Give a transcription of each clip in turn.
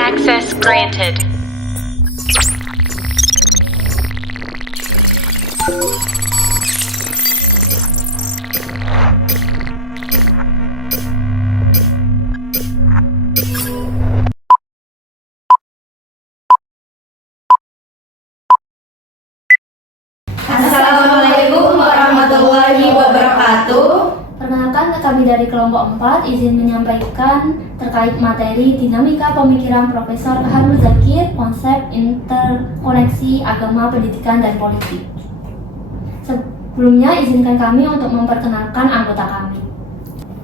Access granted. Assalamualaikum warahmatullahi wabarakatuh. Perkenalkan, kami dari kelompok 4 izin menyampaikan terkait materi dinamika pemikiran Profesor Kahar Muzakir, konsep interkoneksi agama, pendidikan, dan politik. Sebelumnya, izinkan kami untuk memperkenalkan anggota kami.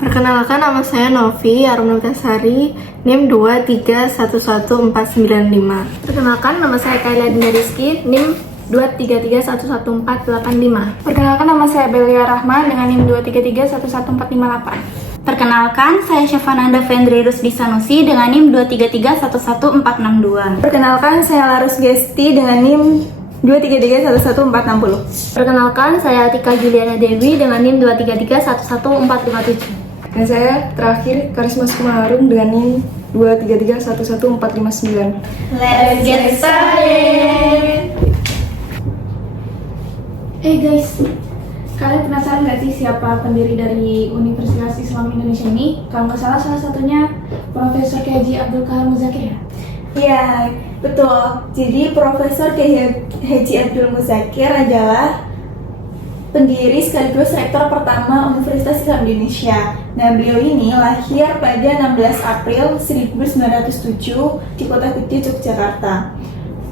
Perkenalkan, nama saya Novi Arumnatasari, NIM 2311495. Perkenalkan, nama saya Kayla Dinda Rizky, NIM 233111485. Perkenalkan, nama saya Belia Rahman dengan NIM 2331458. Perkenalkan, saya Syafananda Vendri Rusdi Sanusi dengan NIM 233111462. Perkenalkan, saya Larus Gesti dengan NIM 2331460. Perkenalkan, saya Atika Juliana Dewi dengan NIM 233111457. Dan saya terakhir Karisma Sukumaharum dengan NIM 233111459. Let's get started! Hey guys, kalian penasaran gak sih siapa pendiri dari Universitas Islam Indonesia ini? Kalau nggak salah satunya Profesor K.H. Abdul Kahar Muzakir ya? Ya, betul. Jadi Profesor K.H. Abdul Muzakir adalah pendiri sekaligus rektor pertama Universitas Islam Indonesia. Nah, beliau ini lahir pada 16 April 1907 di Kota Gede, Yogyakarta.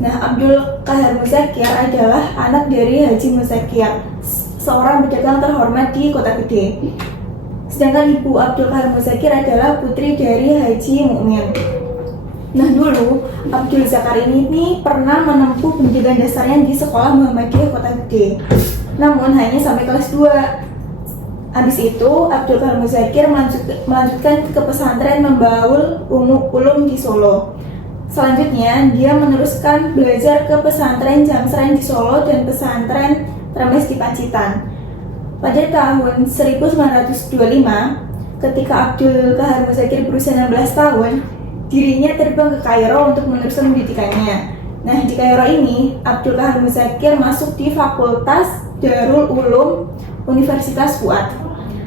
Nah, Abdul Kahar Muzakir adalah anak dari Haji Muzakir, seorang pedagang terhormat di Kota Gede. Sedangkan ibu Abdul Kahar Muzakir adalah putri dari Haji Mukmin. Nah, dulu Abdul Zakar ini pernah menempuh pendidikan dasarnya di Sekolah Muhammadiyah Kota Gede. Namun hanya sampai kelas 2. Habis itu Abdul Kahar Muzakir melanjutkan ke pesantren Membaul Ulum di Solo. Selanjutnya dia meneruskan belajar ke pesantren Jamsren di Solo dan pesantren Trames di Pacitan. Pada tahun 1925, ketika Abdul Kahar Muzakir berusia 16 tahun, dirinya terbang ke Kairo untuk meneruskan pendidikannya. Nah, di Kairo ini Abdul Kahar Muzakir masuk di Fakultas Darul Ulum Universitas Fuad.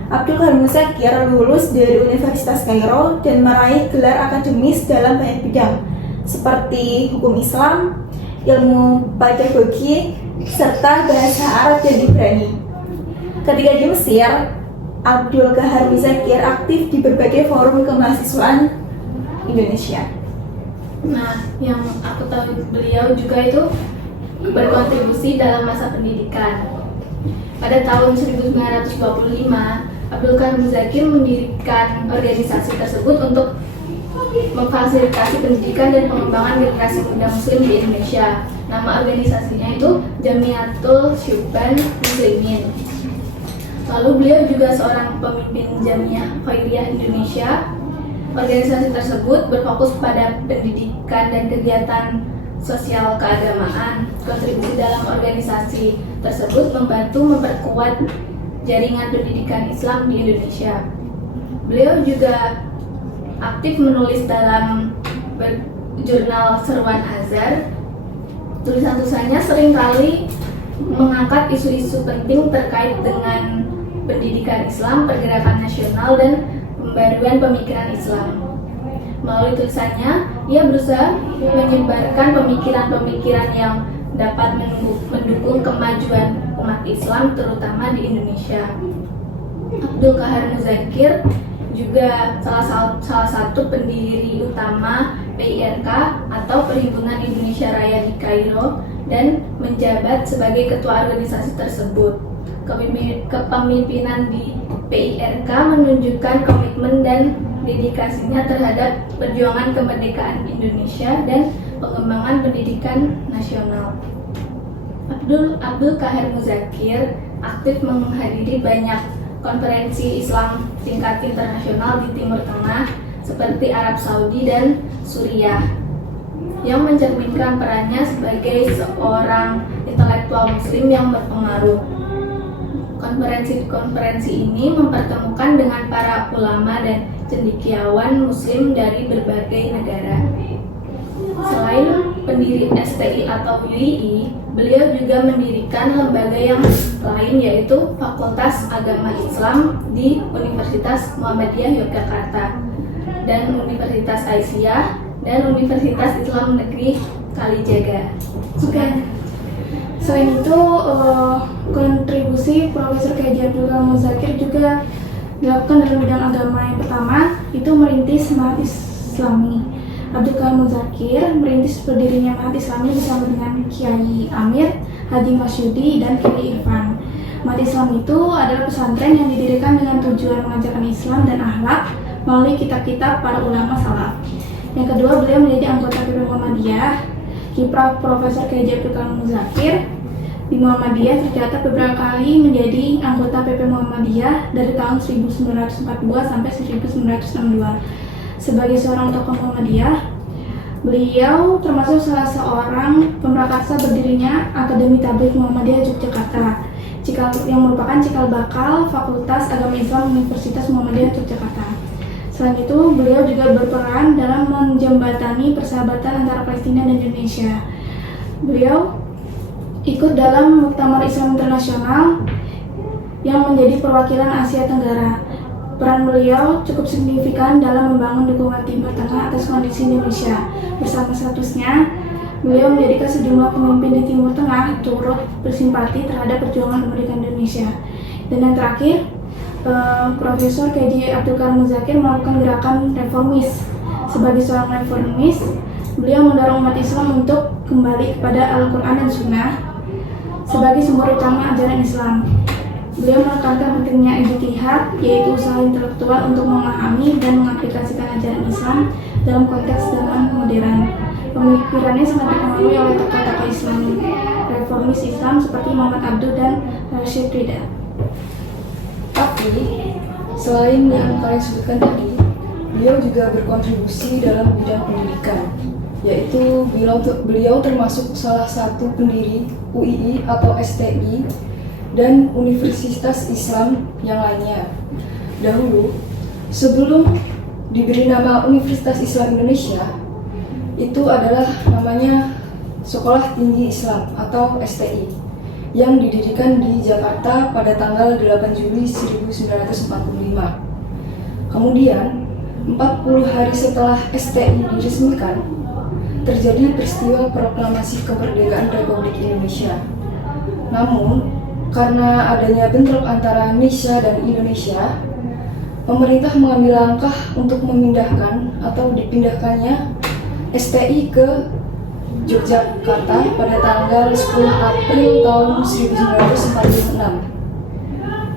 Abdul Kahar Muzakir lulus dari Universitas Kairo dan meraih gelar akademis dalam banyak bidang seperti hukum Islam, ilmu pedagogi, serta bahasa Arab dan Ibrani. Ketika di Mesir, Abdul Kahar Muzakir aktif di berbagai forum kemahasiswaan Indonesia. Nah, yang aku tahu beliau juga itu berkontribusi dalam masa pendidikan. Pada tahun 1925, Abdul Kahar Muzakir mendirikan organisasi tersebut untuk memfasilitasi pendidikan dan pengembangan generasi muda muslim di Indonesia. Nama organisasinya itu Jamiatul Syubban Muslimin. Lalu beliau juga seorang pemimpin Jamiah Khairiyah Indonesia. Organisasi tersebut berfokus pada pendidikan dan kegiatan sosial keagamaan. Kontribusi dalam organisasi tersebut membantu memperkuat jaringan pendidikan Islam di Indonesia. Beliau juga aktif menulis dalam jurnal Seruan Azhar. Tulisan-tulisannya seringkali mengangkat isu-isu penting terkait dengan pendidikan Islam, pergerakan nasional, dan pembaruan pemikiran Islam. Melalui tulisannya, ia berusaha menyebarkan pemikiran-pemikiran yang dapat mendukung kemajuan umat Islam, terutama di Indonesia. Abdul Kahar Muzakir juga salah satu pendiri utama PIRK atau Perhimpunan Indonesia Raya di Kairo dan menjabat sebagai ketua organisasi tersebut. Kepemimpinan di PIRK menunjukkan komitmen dan dedikasinya terhadap perjuangan kemerdekaan Indonesia dan pengembangan pendidikan nasional. Abdul Kahar Muzakir aktif menghadiri banyak konferensi Islam tingkat internasional di Timur Tengah seperti Arab Saudi dan Suriah, yang mencerminkan perannya sebagai seorang intelektual muslim yang berpengaruh. Konferensi ini mempertemukan dengan para ulama dan cendekiawan muslim dari berbagai negara. Selain pendiri STI atau UII, beliau juga mendirikan lembaga yang lain yaitu Fakultas Agama Islam di Universitas Muhammadiyah Yogyakarta dan Universitas Aisyah dan Universitas Islam Negeri Kalijaga. Oke. Selain itu, kontribusi Profesor K.J. Abdul Karim Muzakir juga dilakukan dalam bidang agama. Yang pertama, itu merintis Mahat Islami. Abdul Karim Muzakir merintis berdirinya Mahat Islami bersama dengan Kiai Amir, Haji Masyudi, dan Kiai Irfan. Mahat Islam itu adalah pesantren yang didirikan dengan tujuan mengajarkan Islam dan akhlak melalui kitab-kitab para ulama salaf. Yang kedua, beliau menjadi anggota PP Muhammadiyah. Kiprah Profesor K.J. Abdul Karim Muzakir di Muhammadiyah tercatat beberapa kali menjadi anggota PP Muhammadiyah dari tahun 1942 sampai 1962. Sebagai seorang tokoh Muhammadiyah, beliau termasuk salah seorang pemrakarsa berdirinya Akademi Tabligh Muhammadiyah Yogyakarta, yang merupakan cikal bakal Fakultas Agama Islam Universitas Muhammadiyah Yogyakarta. Selain itu, beliau juga berperan dalam menjembatani persahabatan antara Palestina dan Indonesia. Beliau ikut dalam Muktamar Islam Internasional yang menjadi perwakilan Asia Tenggara. Peran beliau cukup signifikan dalam membangun dukungan Timur Tengah atas kondisi Indonesia. Bersama statusnya, beliau menjadikan sejumlah pemimpin di Timur Tengah turut bersimpati terhadap perjuangan kemerdekaan Indonesia. Dan yang terakhir, Profesor K.J. Abdul Karim Muzakir melakukan gerakan reformis. Sebagai seorang reformis, beliau mendorong umat Islam untuk kembali kepada Al-Quran dan Sunnah sebagai sumber utama ajaran Islam. Beliau menekankan pentingnya ijtihad, yaitu usaha intelektual untuk memahami dan mengaplikasikan ajaran Islam dalam konteks zaman modern. Pemikirannya sangat dipengaruhi oleh tokoh-tokoh Islam reformis Islam seperti Muhammad Abduh dan Rashid Rida. Tapi, selain yang kalian sebutkan tadi, beliau juga berkontribusi dalam bidang pendidikan, yaitu beliau termasuk salah satu pendiri UII atau STI dan Universitas Islam yang lainnya. Dahulu, sebelum diberi nama Universitas Islam Indonesia, itu adalah namanya Sekolah Tinggi Islam atau STI, yang didirikan di Jakarta pada tanggal 8 Juli 1945. Kemudian, 40 hari setelah STI diresmikan, terjadi peristiwa proklamasi kemerdekaan Republik Indonesia. Namun, karena adanya bentrok antara Indonesia dan Indonesia, pemerintah mengambil langkah untuk memindahkan atau dipindahkannya STI ke Yogyakarta pada tanggal 10 April tahun 1946.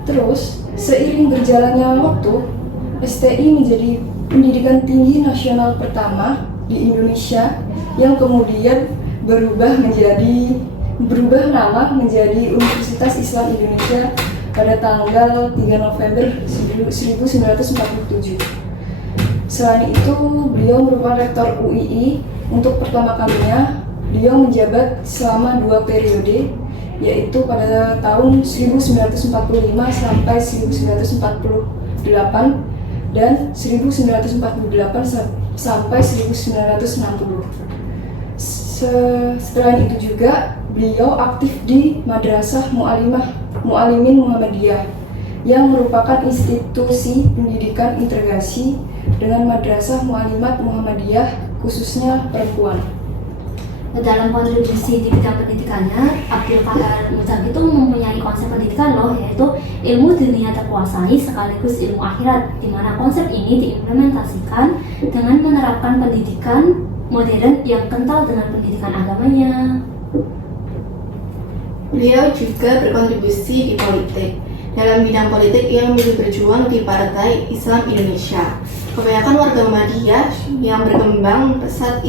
Terus, seiring berjalannya waktu, STI menjadi pendidikan tinggi nasional pertama di Indonesia yang kemudian berubah nama menjadi Universitas Islam Indonesia pada tanggal 3 November 1947. Selain itu, beliau merupakan rektor UII. Untuk pertama kalinya, beliau menjabat selama 2 periode, yaitu pada tahun 1945 sampai 1948 dan 1948 sampai 1960. Setelah itu juga, beliau aktif di Madrasah Mu'alimin Muhammadiyah yang merupakan institusi pendidikan integrasi dengan Madrasah Mu'alimat Muhammadiyah khususnya perempuan. Dalam kontribusi di bidang pendidikannya, Abdul Karim Muzakir itu mempunyai konsep pendidikan yaitu ilmu dunia terkuasai sekaligus ilmu akhirat, di mana konsep ini diimplementasikan dengan menerapkan pendidikan modern yang kental dengan pendidikan agamanya. Beliau juga berkontribusi di politik. Dalam bidang politik, ia memilih berjuang di Partai Islam Indonesia. Kebanyakan warga Muhammadiyah yang berkembang saat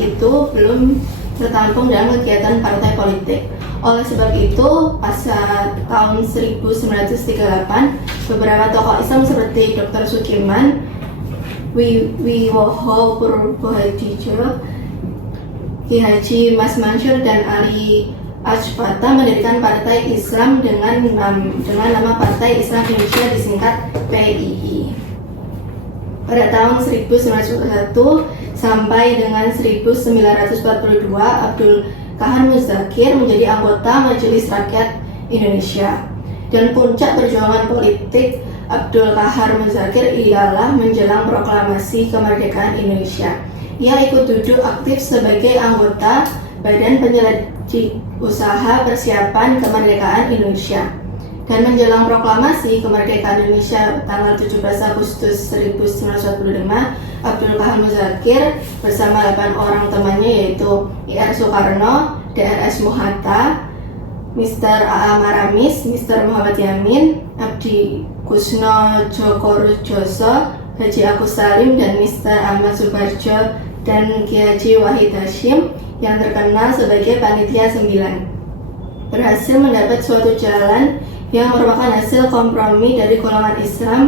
itu belum tertampung dalam kegiatan partai politik. Oleh sebab itu, pada tahun 1938, beberapa tokoh Islam seperti Dr. Sudirman, Wiwoho Purwohadjo, Ki Haji Mas Mansur, dan Ali Fatah mendirikan Partai Islam dengan nama Partai Islam Indonesia disingkat PII. Pada tahun 1941 sampai dengan 1942, Abdul Kahar Muzakir menjadi anggota Majelis Rakyat Indonesia. Dan puncak perjuangan politik Abdul Kahar Muzakir ialah menjelang proklamasi kemerdekaan Indonesia. Ia ikut duduk aktif sebagai anggota Badan Penyelidik Usaha Persiapan Kemerdekaan Indonesia. Dan menjelang proklamasi kemerdekaan Indonesia tanggal 17 Agustus 1945, Abdul Kahar Muzakir bersama 8 orang temannya yaitu IR Soekarno, DRS Muhatta, Mr. A.A. Maramis, Mr. Muhammad Yamin, Abdi Kusno Joko Rujoso, Haji Agus Salim, dan Mr. Ahmad Subarjo dan Ki Haji Wahid Hashim yang terkenal sebagai Panitia 9 berhasil mendapat suatu jalan yang merupakan hasil kompromi dari golongan Islam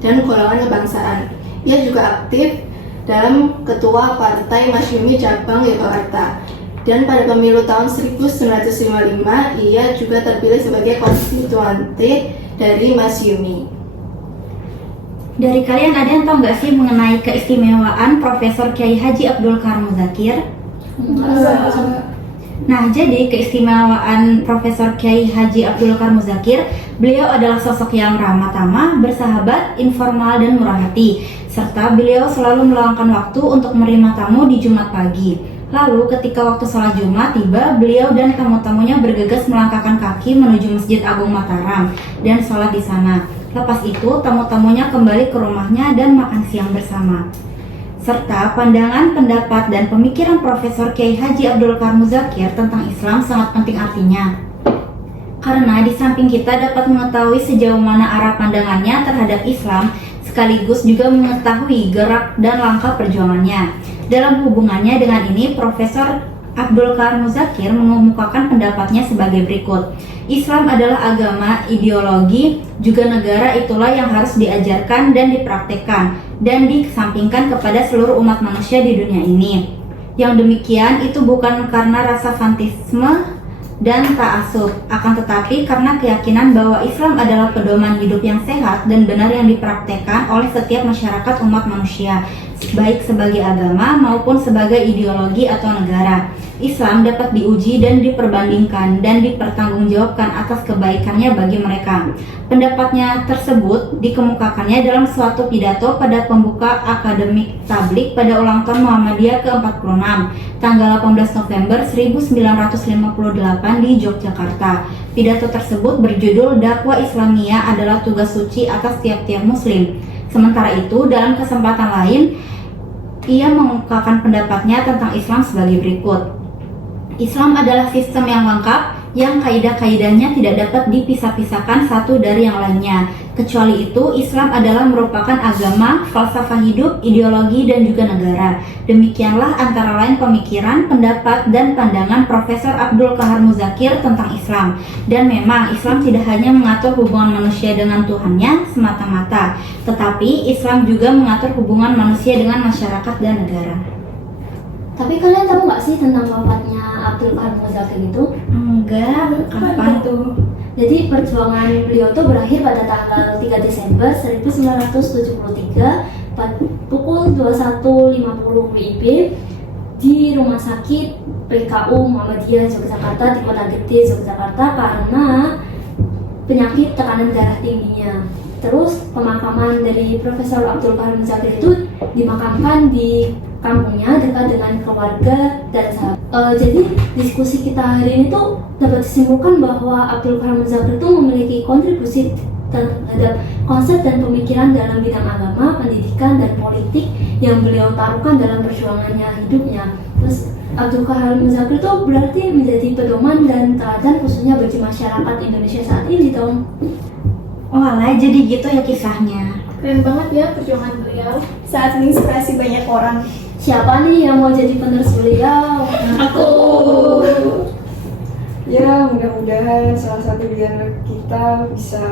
dan golongan kebangsaan. Ia juga aktif dalam Ketua Partai Masyumi Cabang Yogyakarta. Dan pada pemilu tahun 1955, ia juga terpilih sebagai konstituante dari Masyumi. Dari kalian ada yang tahu nggak sih mengenai keistimewaan Profesor Kiai Haji Abdul Kahar Muzakir? Nah, jadi keistimewaan Profesor Kiai Haji Abdul Kahar Muzakir, beliau adalah sosok yang ramah tamah, bersahabat, informal, dan murah hati. Serta beliau selalu meluangkan waktu untuk menerima tamu di Jumat pagi. Lalu ketika waktu sholat Jumat tiba, beliau dan tamu-tamunya bergegas melangkahkan kaki menuju Masjid Agung Mataram dan sholat di sana. Lepas itu, tamu-tamunya kembali ke rumahnya dan makan siang bersama. Serta pandangan, pendapat, dan pemikiran Profesor Kiai Haji Abdul Kahar Muzakir tentang Islam sangat penting artinya. Karena di samping kita dapat mengetahui sejauh mana arah pandangannya terhadap Islam, sekaligus juga mengetahui gerak dan langkah perjuangannya. Dalam hubungannya dengan ini, Profesor Abdul Kahar Muzakir mengemukakan pendapatnya sebagai berikut. Islam adalah agama, ideologi, juga negara, itulah yang harus diajarkan dan dipraktekkan dan dikesampingkan kepada seluruh umat manusia di dunia ini. Yang demikian itu bukan karena rasa fanatisme dan ta'assub, akan tetapi karena keyakinan bahwa Islam adalah pedoman hidup yang sehat dan benar yang dipraktekkan oleh setiap masyarakat umat manusia, baik sebagai agama maupun sebagai ideologi atau negara. Islam dapat diuji dan diperbandingkan dan dipertanggungjawabkan atas kebaikannya bagi mereka. Pendapatnya tersebut dikemukakannya dalam suatu pidato pada pembuka akademik tablik pada ulang tahun Muhammadiyah ke-46 tanggal 18 November 1958 di Yogyakarta. Pidato tersebut berjudul Dakwah Islamiyah adalah tugas suci atas tiap-tiap muslim. Sementara itu, dalam kesempatan lain, ia mengungkapkan pendapatnya tentang Islam sebagai berikut. Islam adalah sistem yang lengkap, yang kaidah-kaidahnya tidak dapat dipisah-pisahkan satu dari yang lainnya. Kecuali itu, Islam adalah merupakan agama, falsafah hidup, ideologi, dan juga negara. Demikianlah antara lain pemikiran, pendapat, dan pandangan Profesor Abdul Kahar Muzakir tentang Islam. Dan memang Islam tidak hanya mengatur hubungan manusia dengan Tuhannya semata-mata, tetapi Islam juga mengatur hubungan manusia dengan masyarakat dan negara. Tapi kalian tahu nggak sih tentang wafatnya Abdul Kahar Muzakir itu? Enggak, kapan tuh? Jadi perjuangan beliau tuh berakhir pada tanggal 3 Desember 1973 pukul 21.50 WIB di Rumah Sakit PKU Muhammadiyah Yogyakarta di Kota Gede, Yogyakarta karena penyakit tekanan darah tingginya. Terus pemakaman dari Profesor Abdul Kahar Muzakir itu dimakamkan di kampungnya dekat dengan keluarga dan sahabat. Jadi diskusi kita hari ini tuh dapat disimpulkan bahwa Abdul Kahar Muzakir itu memiliki kontribusi terhadap konsep dan pemikiran dalam bidang agama, pendidikan, dan politik yang beliau taruhkan dalam perjuangannya hidupnya. Terus Abdul Kahar Muzakir itu berarti menjadi pedoman dan teladan khususnya bagi masyarakat Indonesia saat ini dong. Walah, jadi gitu ya kisahnya. Keren banget ya perjuangan beliau. Saat menginspirasi banyak orang. Siapa nih yang mau jadi penerus beliau? Aku. Ya, mudah-mudahan salah satu di antara kita bisa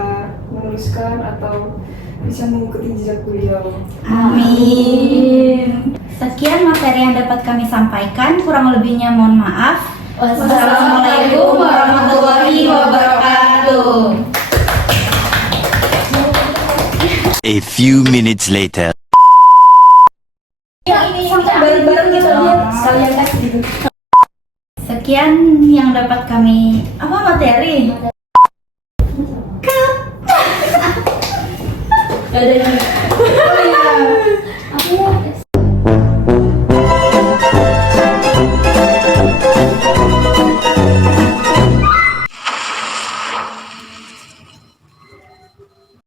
meneruskan atau bisa mengikuti jejak beliau. Amin. Sekian materi yang dapat kami sampaikan, kurang lebihnya mohon maaf. Wassalamualaikum warahmatullahi wabarakatuh. A few minutes later. Bareng-bareng gitu dia sekalian tes gitu. Sekian yang dapat kami materi. Ada yang